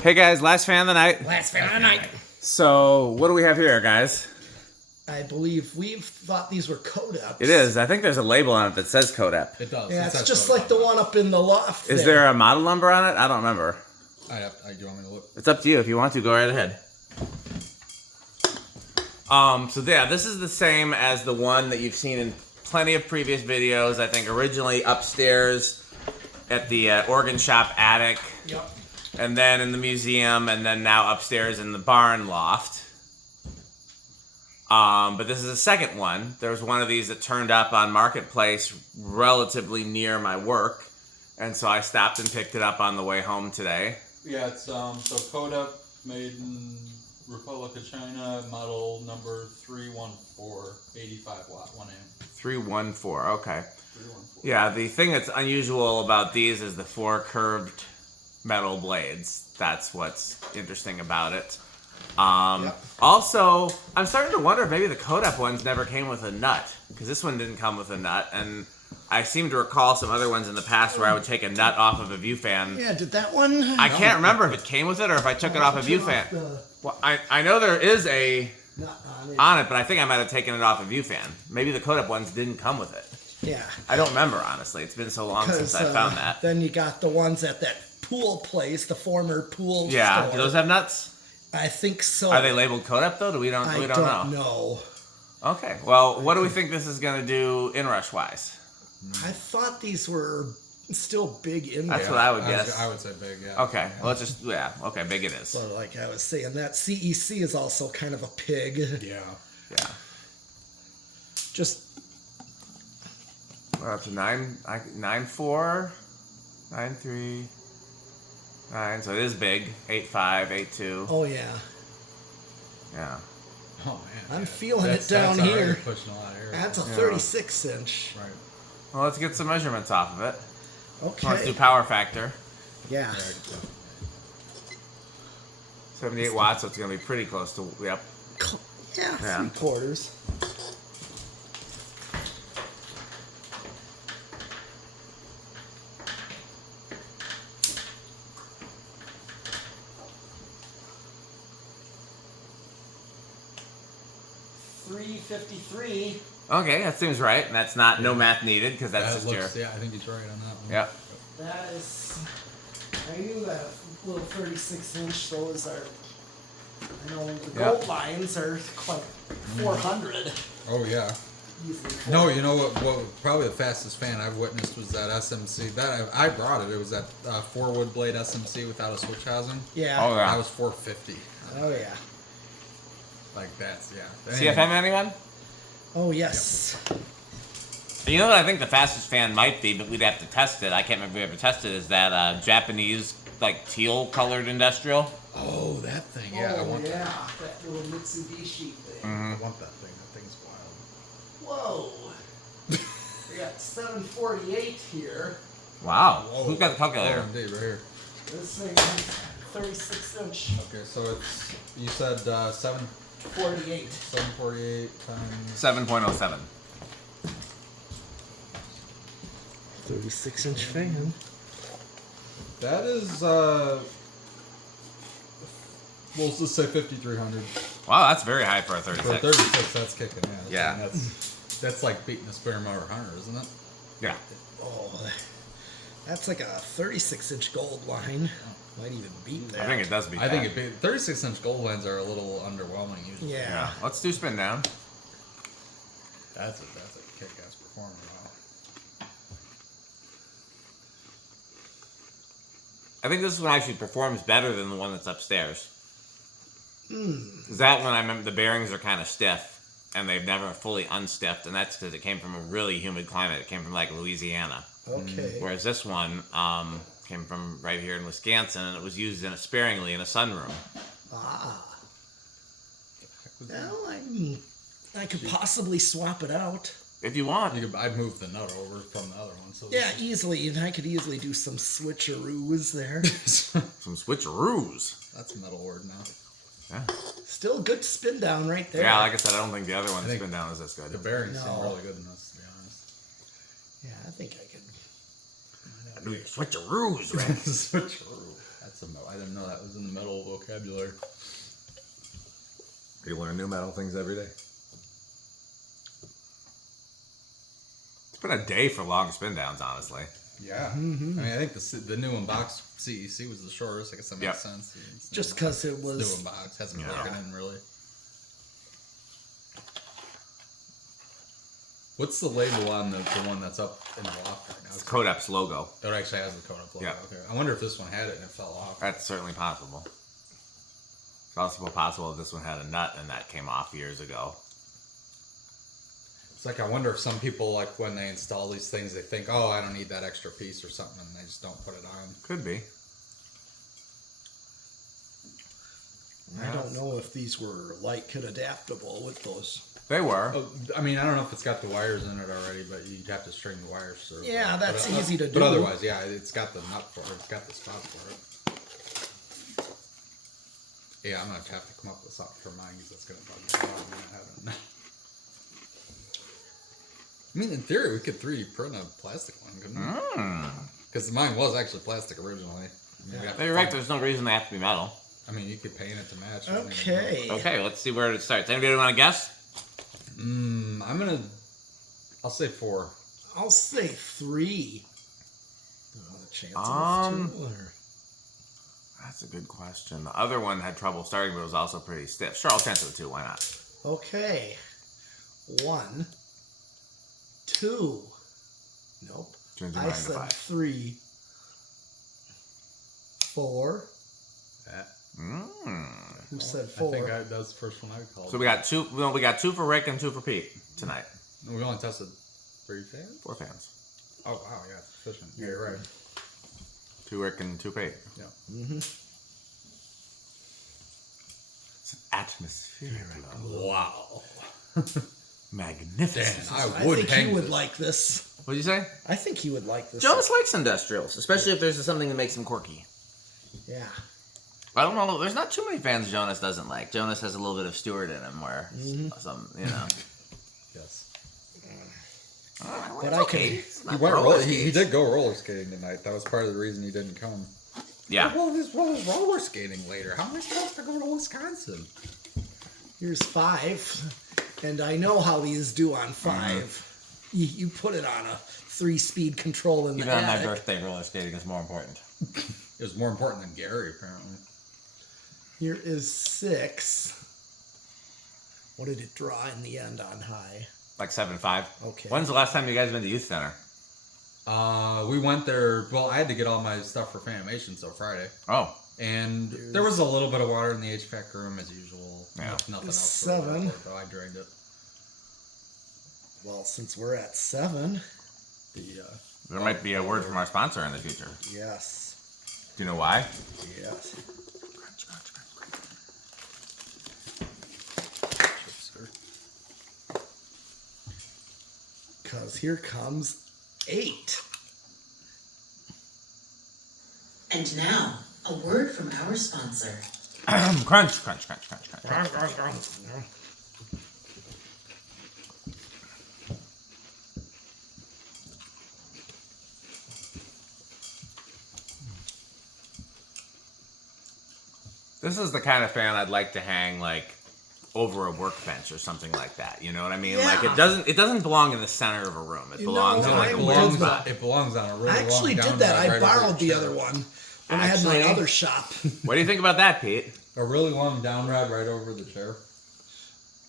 Hey guys, last fan of the night. Last fan of the night. So, what do we have here, guys? I believe we've thought these were Codeps. It is. I think there's a label on it that says Codep. It does. Yeah, it's just like the one up in the loft. Is there a model number on it? I don't remember. Do you want me to look? It's up to you. If you want to, go right ahead. So yeah, this is the same as the one that you've seen in plenty of previous videos. I think originally upstairs at the organ shop attic. Yep. And then in the museum, and then now upstairs in the barn loft. But this is the second one. There was one of these that turned up on Marketplace relatively near my work. And so I stopped and picked it up on the way home today. Yeah, it's so Codep, made in Republic of China, model number 314, 85 watt, 1 amp. 314, okay. 314. Yeah, the thing that's unusual about these is the 4 curved metal blades. That's what's interesting about it. Also, I'm starting to wonder if maybe the Codep ones never came with a nut, because this one didn't come with a nut, and I seem to recall some other ones in the past where I would take a nut off of a view fan. Yeah, did that one? I can't remember if it came with it or if I took it off a view fan. Well, I know there is a Nut on it, but I think I might have taken it off a view fan. Maybe the Codep ones didn't come with it. Yeah. I don't remember, honestly. It's been so long since I found that. Then you got the ones at that pool place, the former pool Yeah, store. do those have nuts? I think so. Are they labeled Codep though? We don't know. know. Okay. Well, what do we think this is going to do inrush wise? I thought these were still big in That's there. what I would guess. I would say big, yeah. Okay. Well, let's just okay, big it is. But like I was saying, that CEC is also kind of a pig. Yeah. Yeah. Just We're up to 9.4, 9.3, 9. So it is big. 8.5, 8.2. oh yeah, Yeah. Oh man. I'm yeah. feeling it down that's already here. Pushing a lot of air. That's a Yeah. 36 inch. Right. Well, let's get some measurements off of it. Okay. Let's do power factor. Yeah. 78 watts, so it's going to be pretty close to, yep. Yeah, Yeah. 3/4. $353. Okay, that seems right. And that's not, no math needed, because that's just your... Yeah, I think he's right on that one. Yep. That is, I knew that little 36 inch, those are, I know the gold lines are like 400. Oh yeah. Easily No, you know what? Probably the fastest fan I've witnessed was that SMC. That I brought it. It was that 4-wood blade SMC without a switch housing. Yeah. Oh, yeah. That was 450. Oh, yeah. Like that's CFM anyone? Oh, yes. You know what I think the fastest fan might be, but we'd have to test it. I can't remember if we ever tested. Is that Japanese, like teal colored industrial? Oh, that thing. Yeah, I want yeah. that. That little Mitsubishi thing. I want that thing. That thing's wild. Whoa. We got 748 here. Wow. Whoa. Who's got the calculator? Oh, indeed, right here. This thing is 36 inch. Okay, so it's you said 48. 748 times 7.07. 36 inch fan. that is we'll just say 5,300. Wow, that's very high for a For 36. 36, that's kicking. Yeah. That's like beating a spare motor hunter, isn't it? Yeah. Oh, that's like a 36 inch gold line. Might even beat that. I think it does beat I think that. 36-inch gold lines are a little underwhelming usually. Yeah. Yeah. Let's do spin down. That's a kick-ass performance. Wow. I think this one actually performs better than the one that's upstairs. That one, I remember the bearings are kind of stiff, and they've never fully unstiffed, and that's because it came from a really humid climate. It came from like Louisiana. Okay. Whereas this one came from right here in Wisconsin, and it was used sparingly in a sunroom. Ah. Well, I could possibly swap it out. If you want. I'd move the nut over from the other one. So Yeah, easily. And I could easily do some switcheroos there. Some switcheroos. That's a metal word now. Yeah. Still good spin down right there. Yeah, like I said, I don't think the other one I think spin down is this good. The bearings seem No. really good in this, to be honest. Yeah, I think I could. Do your switcheroos, right? Switcheroo. I didn't know that that was in the metal vocabulary. You learn new metal things every day. It's been a day for long spin downs, honestly. Yeah. I mean, I think the new in-box CEC was the shortest. I guess that makes sense. It's Just because it was new in-box. Hasn't broken in, really. What's the label on the one that's up in the loft right now? It's Codep's logo. It actually has the Codep logo. Yeah. Okay. I wonder if this one had it and it fell off. That's certainly possible. It's also possible that this one had a nut and that came off years ago. It's like I wonder if some people, like when they install these things, they think, "Oh, I don't need that extra piece or something," and they just don't put it on. Could be. I don't know if these were light kit adaptable with those. They were. Oh, I mean, I don't know if it's got the wires in it already, but you'd have to string the wires through. Yeah, that's But, easy to do. But otherwise, yeah, it's got the nut for it. It's got the spot for it. Yeah, I'm gonna have to come up with something for mine because that's gonna bug me out. I'm gonna have it. I mean, in theory, we could 3D print a plastic one, couldn't we? Because mine was actually plastic originally. You're right. There's no reason they have to be metal. I mean, you could paint it to match. Okay. Okay, let's see where it starts. Anybody want to guess? I'll say 4. I'll say 3. A chance of 2 or... That's a good question. The other one had trouble starting, but it was also pretty stiff. Sure, I'll chance of 2. Why not? Okay. 1, 2. Nope. Change your I mind to said 5. 3, 4. Who said 4? I think that was the first one I called. So we got 2. Well, we got 2 for Rick and 2 for Pete tonight. We only tested 3 fans? 4 fans. Oh, wow, yeah, it's efficient. Yeah, you're right. 2 Rick and 2 Pete. Yeah. It's an atmospheric love. Wow. Magnificent. I I would think hang he would this. like this. What did you say? I think he would like this. Jonas likes industrials, especially if there's something that makes them quirky. Yeah. I don't know. There's not too many fans Jonas doesn't like. Jonas has a little bit of Stewart in him, where some, you know. Yes. But I can. He did go roller skating tonight. That was part of the reason he didn't come. Yeah. Well, he's roller skating later. How am I supposed to go to Wisconsin? Here's 5, and I know how these do on 5. You put it on a 3-speed control in the Even on my attic. birthday, roller skating is more important. It was more important than Gary, apparently. Here is 6. What did it draw in the end on high? Like 7.5. Okay. When's the last time you guys been to youth center? We went there. Well, I had to get all my stuff for Fanimation, so Friday. Oh. And there was a little bit of water in the HVAC room as usual. Yeah. Nothing else. 7. Though I drained it. Well, since we're at 7, There might be a word from our sponsor in the future. yes. Do you know why? Yes. Because here comes 8. And now, a word from our sponsor. Crunch, crunch, crunch, crunch, crunch, crunch. This is the kind of fan I'd like to hang like over a workbench or something like that. You know what I mean? Yeah. Like it doesn't belong in the center of a room. It You belongs know, in like I a would- work It belongs on a really I actually long did that. down I ride right over borrowed the your other chair. one when I had my Actually- other shop. What do you think about that, Pete? A really long down rod right over the chair.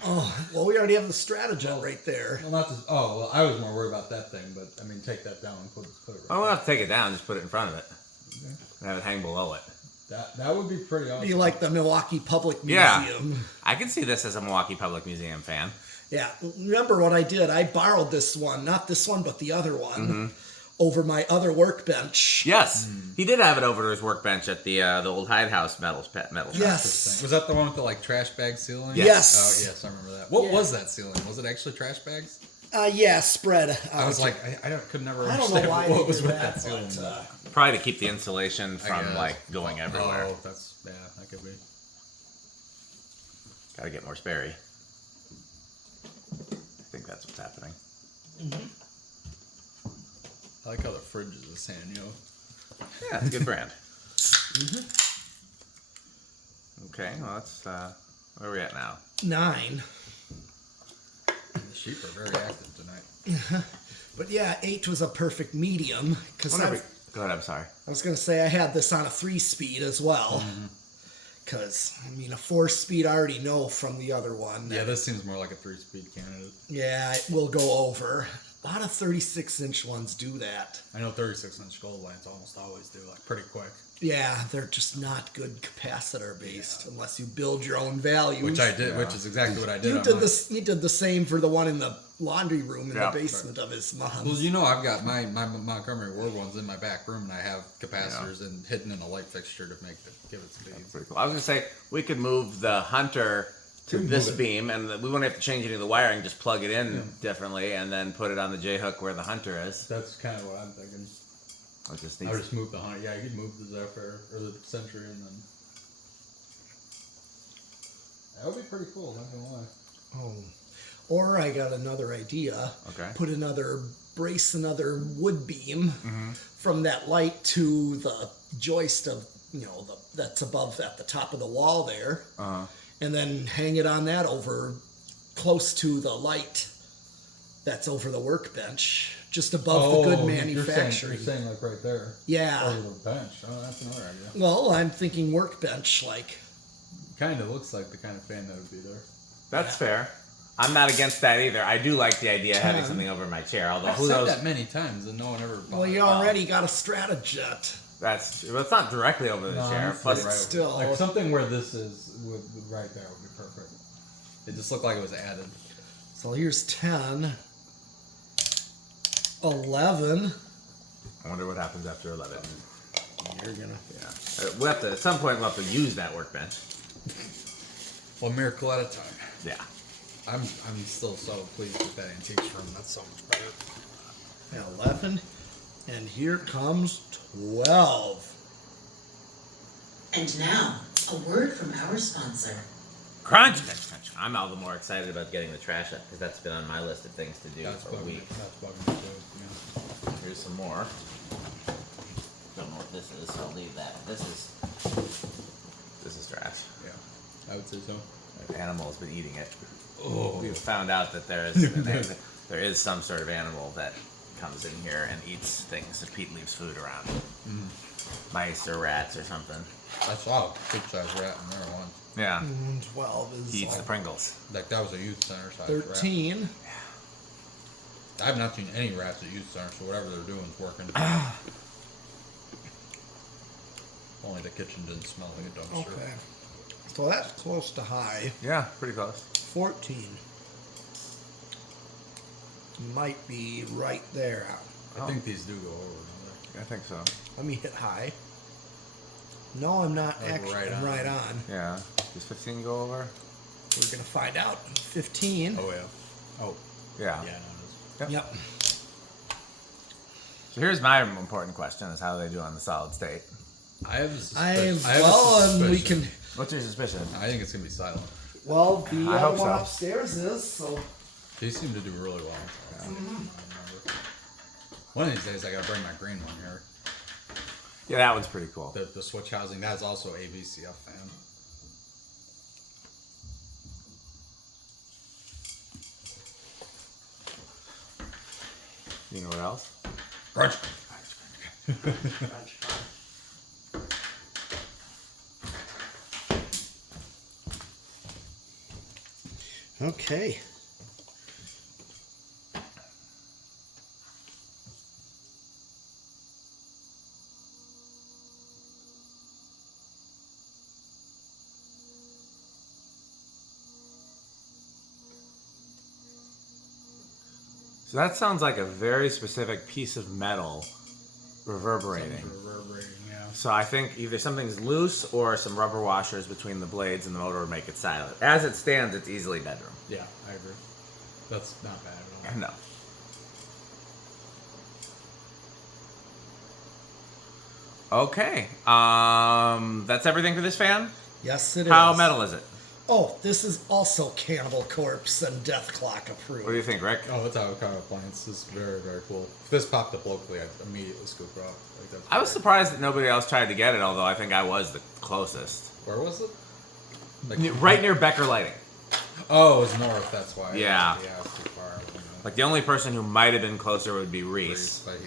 Oh, well, we already have the Stratagel right there. Well, not just. Oh, well, I was more worried about that thing, but I mean, take that down and put it I right. don't have to take it down. Just put it in front of it and have it hang below it. That would be pretty awesome. Be like the Milwaukee Public Yeah. Museum. I can see this as a Milwaukee Public Museum fan. Yeah. Remember what I did? I borrowed this one, not this one, but the other one, over my other workbench. Yes, he did have it over to his workbench at the old Hyde House metal shop. Yes. Was that the one with the like trash bag ceiling? Yes. Oh yes, I remember that. What Yeah. was that ceiling? Was it actually trash bags? Yeah, spread. I was like, I could never I don't know understand why what they was did with that, that ceiling. but, Probably to keep the insulation I from guess. like going everywhere. Oh, that's that could be. Got to get more Sperry. I think that's what's happening. I like how the fridge is a Sanyo. Yeah, it's a good brand. Okay, well, that's, where are we at now? 9. The sheep are very active tonight. But yeah, 8 was a perfect medium. Because Go ahead, I'm sorry. I was going to say I had this on a 3-speed as well. Because, I mean, a 4-speed I already know from the other one. Yeah, this seems more like a 3-speed candidate. Yeah, it will go over. A lot of 36-inch ones do that. I know 36-inch gold lights almost always do, like, pretty quick. Yeah, they're just not good capacitor based unless you build your own values. Which I did, which is exactly what I did. You on did mine. this. You did the same for the one in the laundry room in Yeah. the basement of his mom's. Well, you know, I've got my Montgomery Ward ones in my back room, and I have capacitors and hidden in a light fixture to give it speed. Pretty cool. I was gonna say we could move the Hunter to this beam, and we wouldn't have to change any of the wiring. Just plug it in differently, and then put it on the J hook where the Hunter is. That's kind of what I'm thinking. I just I need. would just move the Hunter. Yeah, you could move the Zephyr or the Century, and then that would be pretty cool. Not gonna lie. Oh. Or I got another idea. Okay. Put another wood beam from that light to the joist of that's above at the top of the wall there, and then hang it on that over close to the light that's over the workbench, just above the good manufacturing. You're saying like right there. Yeah. Over the bench. Oh, that's another idea. Well, I'm thinking workbench, like. Kind of looks like the kind of fan that would be there. That's fair. I'm not against that either. I do like the idea of having 10. something over my chair. Although I've who said knows? that many times, and no one ever. Well, you already got a Stratajet. Well, it's not directly over the chair. it's Plus, right still- like something where this is right there would be perfect. It just looked like it was added. So here's 10. 11. I wonder what happens after 11. You're gonna. Yeah. We'll have to, at some point, we'll have to use that workbench. One miracle at a time. Yeah. I'm still so pleased with that antique room. That's so much better. 11. And here comes 12. And now, a word from our sponsor. Crunch, crunch, crunch. I'm all the more excited about getting the trash up because that's been on my list of things to do for a week. That's bugging me too. Here's some more. Don't know what this is, so I'll leave that. This is trash. Yeah, I would say so. The animal's been eating it. Oh, We've found out that there is some sort of animal that comes in here and eats things if Pete leaves food around. Mice or rats or something. I saw a good sized rat in there once. Yeah. 12 is He eats the Pringles. Like that was a youth center size rat. 13. I have not seen any rats at youth center, so whatever they're doing is working. Only the kitchen didn't smell like a dumpster. Okay. So that's close to high. Yeah, pretty close. 14. Might be right there. I think these do go over. Don't they? I think so. Let me hit high. No, I'm not Like actually. right I'm on. right on. Yeah. Does 15 go over? We're gonna find out. 15. Oh yeah. Oh Yeah. yeah. No, it is. Yep. So here's my important question: is how do they do on the solid state? I have a suspicion. And we can. What's your suspicion? I think it's gonna be silent. Well, the I other hope one so. upstairs is so. They seem to do really well. I don't remember. One of these days, I gotta bring my green one here. Yeah, that one's pretty cool. The switch housing. That is also a VCF fan. You know what else? Crunch. Okay. So that sounds like a very specific piece of metal reverberating. Reverberating, yeah. So I think either something's loose or some rubber washers between the blades and the motor would make it silent. As it stands, it's easily bedroom. Yeah, I agree. That's not bad at all. No. Okay. That's everything for this fan? Yes, it is. How metal is it? Oh, this is also Cannibal Corpse and Death Clock approved. What do you think, Rick? Oh, it's avocado appliance. This is very, very cool. If this popped up locally, I'd immediately scoop it up. Like, that's I was great. surprised that nobody else tried to get it, although I think I was the closest. Where was it? Like, Right near Becker Lighting. oh, it's north. That's why. Yeah. Yeah, it's too far. Like the only person who might have been closer would be Reese. But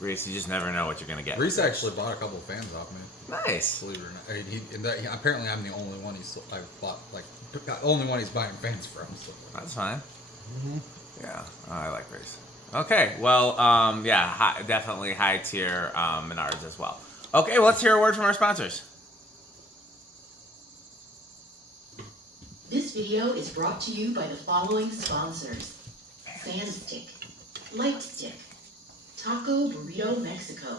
Reese, you just never know what you're gonna get. Reese actually bought a couple of fans off me. Nice. Believe it or not. I mean, apparently I'm the only one I've bought, like, the only one he's buying fans from. So. That's fine. Yeah, I like Reese. Okay, well, yeah, definitely high tier Menards as well. Okay, well, let's hear a word from our sponsors. This video is brought to you by the following sponsors: Sandstick, Lightstick, Taco Burrito Mexico,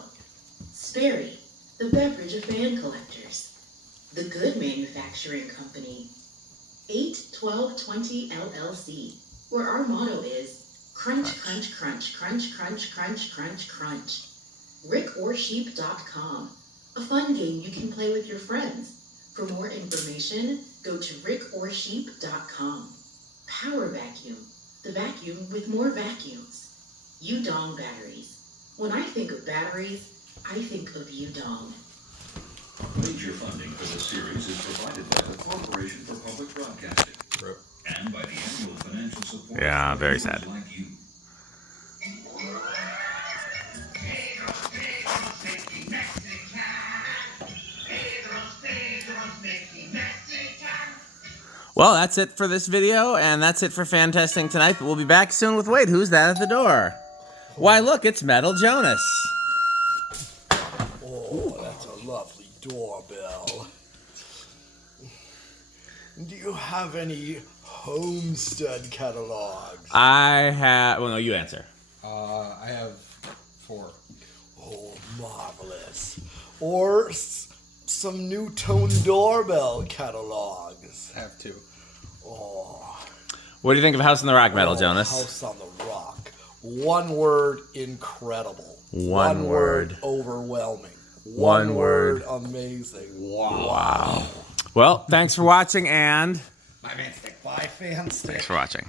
Sperry, the beverage of fan collectors, The Good Manufacturing Company, 81220 LLC, where our motto is crunch, crunch, crunch, crunch, crunch, crunch, crunch, crunch. RickOrSheep.com, a fun game you can play with your friends. For more information, go to RickOrSheep.com. Power Vacuum, the vacuum with more vacuums. Udong batteries. When I think of batteries, I think of Udong. Major funding for this series is provided by the Corporation for Public Broadcasting and by the annual financial support. Yeah, very of sad. like you. Well, that's it for this video, and that's it for fan testing tonight. But we'll be back soon with Wade. Who's that at the door? Why, look, it's Metal Jonas. Oh, that's a lovely doorbell. Do you have any Homestead catalogs? I have... Well, no, you answer. I have 4. Oh, marvelous. Or some new tone doorbell catalogs. I have 2. Oh. What do you think of House on the Rock, Metal Jonas? House on the Rock. One word, incredible. One word. Overwhelming. One word. Amazing. Wow. Well, thanks for watching, and... My man stick by fan stick. Thanks for watching.